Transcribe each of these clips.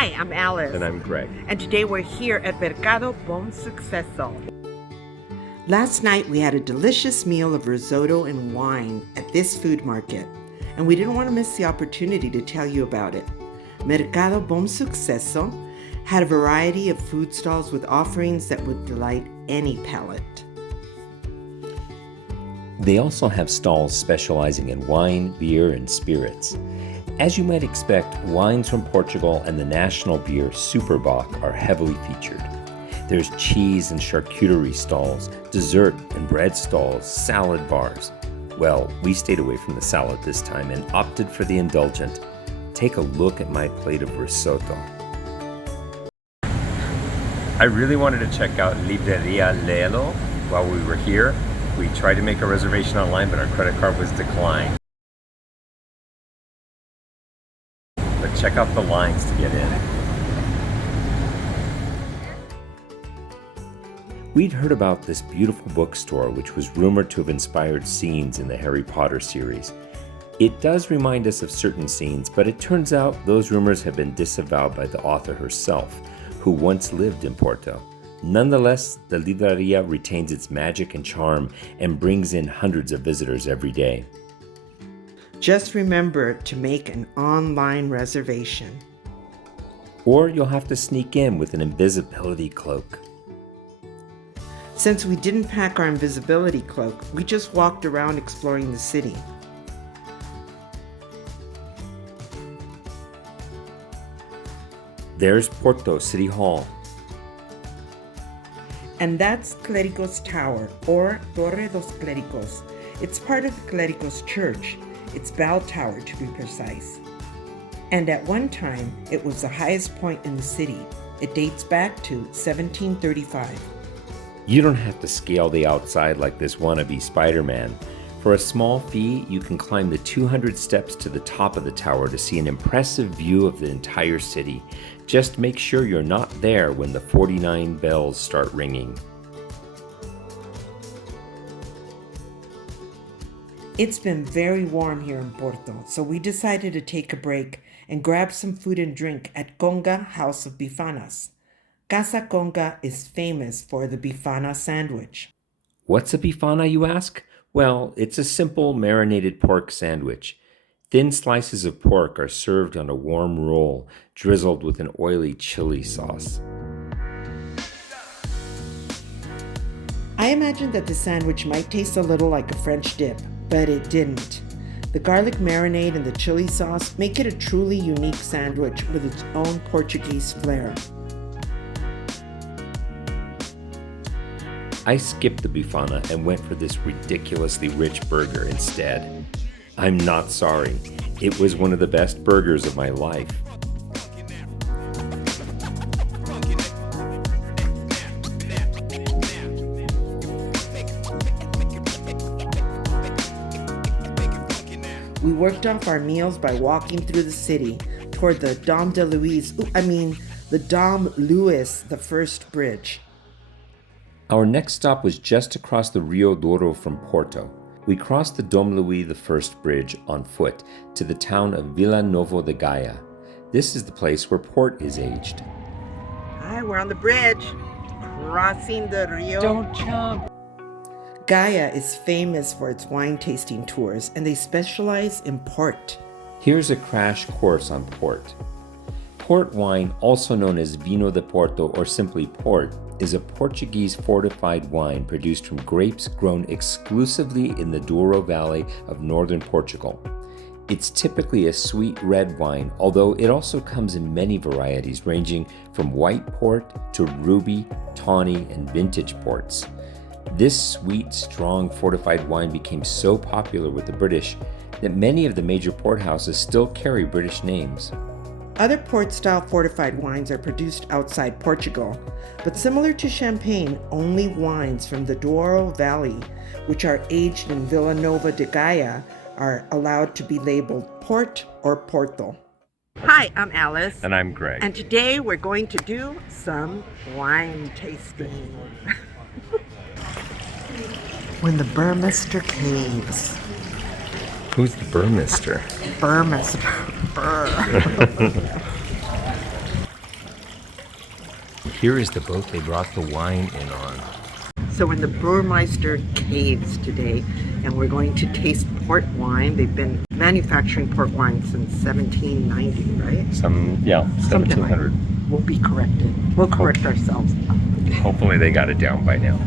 Hi, I'm Alice. And I'm Greg. And today we're here at Mercado Bom Sucesso. Last night we had a delicious meal of risotto and wine at this food market, and we didn't want to miss the opportunity to tell you about it. Mercado Bom Sucesso had a variety of food stalls with offerings that would delight any palate. They also have stalls specializing in wine, beer, and spirits. As you might expect, wines from Portugal and the national beer Superbock are heavily featured. There's cheese and charcuterie stalls, dessert and bread stalls, salad bars. Well, we stayed away from the salad this time and opted for the indulgent. Take a look at my plate of risotto. I really wanted to check out Livraria Lello while we were here. We tried to make a reservation online, but our credit card was declined. But check out the lines to get in. We'd heard about this beautiful bookstore, which was rumored to have inspired scenes in the Harry Potter series. It does remind us of certain scenes, but it turns out those rumors have been disavowed by the author herself, who once lived in Porto. Nonetheless, the Livraria retains its magic and charm and brings in hundreds of visitors every day. Just remember to make an online reservation. Or you'll have to sneak in with an invisibility cloak. Since we didn't pack our invisibility cloak, we just walked around exploring the city. There's Porto City Hall. And that's Clérigos Tower, or Torre dos Clérigos. It's part of the Clérigos Church. It's bell tower, to be precise. And at one time, it was the highest point in the city. It dates back to 1735. You don't have to scale the outside like this wannabe Spider-Man. For a small fee, you can climb the 200 steps to the top of the tower to see an impressive view of the entire city. Just make sure you're not there when the 49 bells start ringing. It's been very warm here in Porto, so we decided to take a break and grab some food and drink at Conga House of Bifanas. Casa Conga is famous for the Bifana sandwich. What's a Bifana, you ask? Well, it's a simple marinated pork sandwich. Thin slices of pork are served on a warm roll, drizzled with an oily chili sauce. I imagined that the sandwich might taste a little like a French dip, but it didn't. The garlic marinade and the chili sauce make it a truly unique sandwich with its own Portuguese flair. I skipped the Bifana and went for this ridiculously rich burger instead. I'm not sorry. It was one of the best burgers of my life. We worked off our meals by walking through the city toward the Dom Luis the First Bridge. Our next stop was just across the Rio Douro from Porto. We crossed the Dom Louis I Bridge on foot to the town of Vila Novo de Gaia. This is the place where port is aged. Hi, we're on the bridge, crossing the Rio. Don't jump! Gaia is famous for its wine tasting tours, and they specialize in port. Here's a crash course on port. Port wine, also known as Vinho de Porto or simply port, is a Portuguese fortified wine produced from grapes grown exclusively in the Douro Valley of northern Portugal. It's typically a sweet red wine, although it also comes in many varieties ranging from white port to ruby, tawny, and vintage ports. This sweet, strong fortified wine became so popular with the British that many of the major port houses still carry British names. Other port-style fortified wines are produced outside Portugal, but similar to champagne, only wines from the Douro Valley, which are aged in Vila Nova de Gaia, are allowed to be labeled port or Porto. Hi, I'm Alice. And I'm Greg. And today we're going to do some wine tasting. When the Burmester Caves. Who's the Burmester? Burmester. here is the boat they brought the wine in on. So we're in the Burmester Caves today, and we're going to taste port wine. They've been manufacturing port wine since 1790, right? 1700. We'll be corrected. We'll correct ourselves. Hopefully they got it down by now.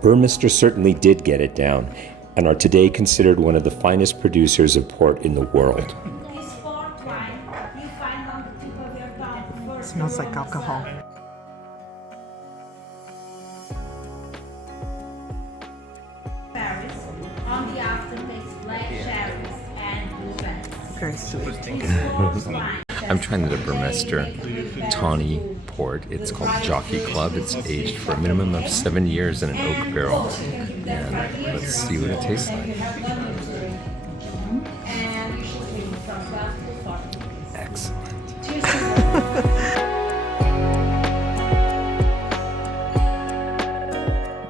Burmester certainly did get it down, and are today considered one of the finest producers of port in the world. This port wine you find on the tip of your tongue. It smells like alcohol. Paris. On the aftertaste, black cherries and blueberries. Very sweet. This port wine. I'm trying the Burmester Tawny Port. It's called Jockey Club. It's aged for a minimum of 7 years in an oak barrel. And let's see what it tastes like. Excellent.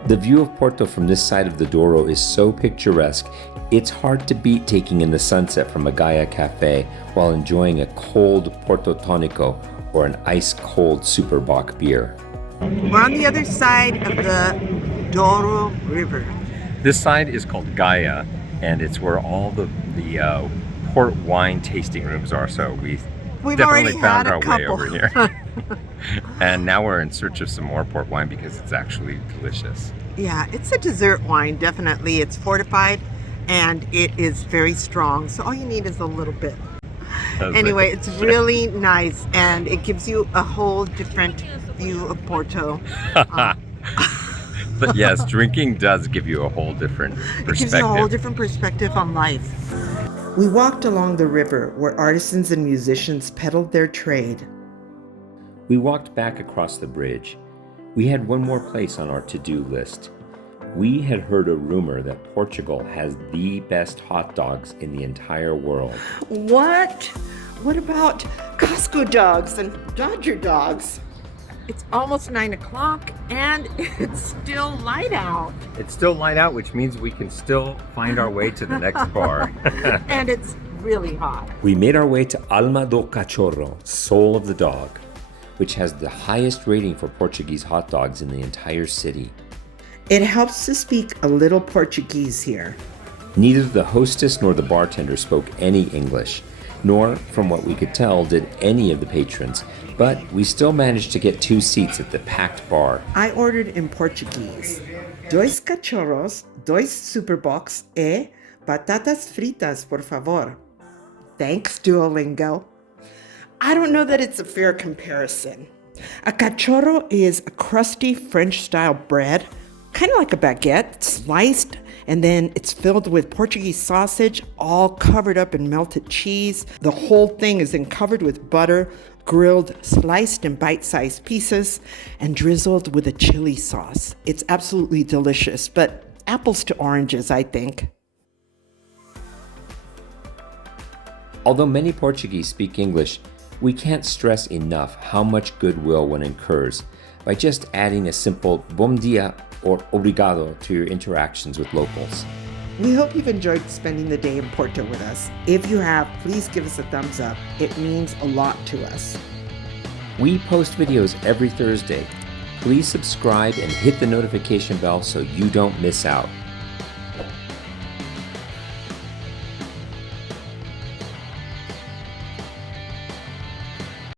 The view of Porto from this side of the Douro is so picturesque, it's hard to beat taking in the sunset from a Gaia cafe while enjoying a cold Porto Tonico or an ice-cold Super Bock beer. We're on the other side of the Douro River. This side is called Gaia, and it's where all the port wine tasting rooms are, so we've already definitely found had a our way couple. over here. And now we're in search of some more port wine because it's actually delicious. Yeah, it's a dessert wine, definitely. It's fortified and it is very strong, so all you need is a little bit. Anyway, it's really nice, and it gives you a whole different view of Porto. But yes, drinking does give you a whole different perspective. It gives you a whole different perspective on life. We walked along the river where artisans and musicians peddled their trade. We walked back across the bridge. We had one more place on our to-do list. We had heard a rumor that Portugal has the best hot dogs in the entire world. What? What about Costco dogs and Dodger dogs? It's almost 9 o'clock and it's still light out. It's still light out, which means we can still find our way to the next bar. And it's really hot. We made our way to Alma do Cachorro, Soul of the Dog, which has the highest rating for Portuguese hot dogs in the entire city. It helps to speak a little Portuguese here. Neither the hostess nor the bartender spoke any English, nor, from what we could tell, did any of the patrons, but we still managed to get 2 seats at the packed bar. I ordered in Portuguese. Dois cachorros, dois superbox e batatas fritas, por favor. Thanks, Duolingo. I don't know that it's a fair comparison. A cachorro is a crusty French-style bread, kind of like a baguette, sliced, and then it's filled with Portuguese sausage, all covered up in melted cheese. The whole thing is then covered with butter, grilled, sliced in bite-sized pieces, and drizzled with a chili sauce. It's absolutely delicious, but apples to oranges, I think. Although many Portuguese speak English, we can't stress enough how much goodwill one incurs by just adding a simple bom dia or obrigado to your interactions with locals. We hope you've enjoyed spending the day in Porto with us. If you have, please give us a thumbs up. It means a lot to us. We post videos every Thursday. Please subscribe and hit the notification bell so you don't miss out.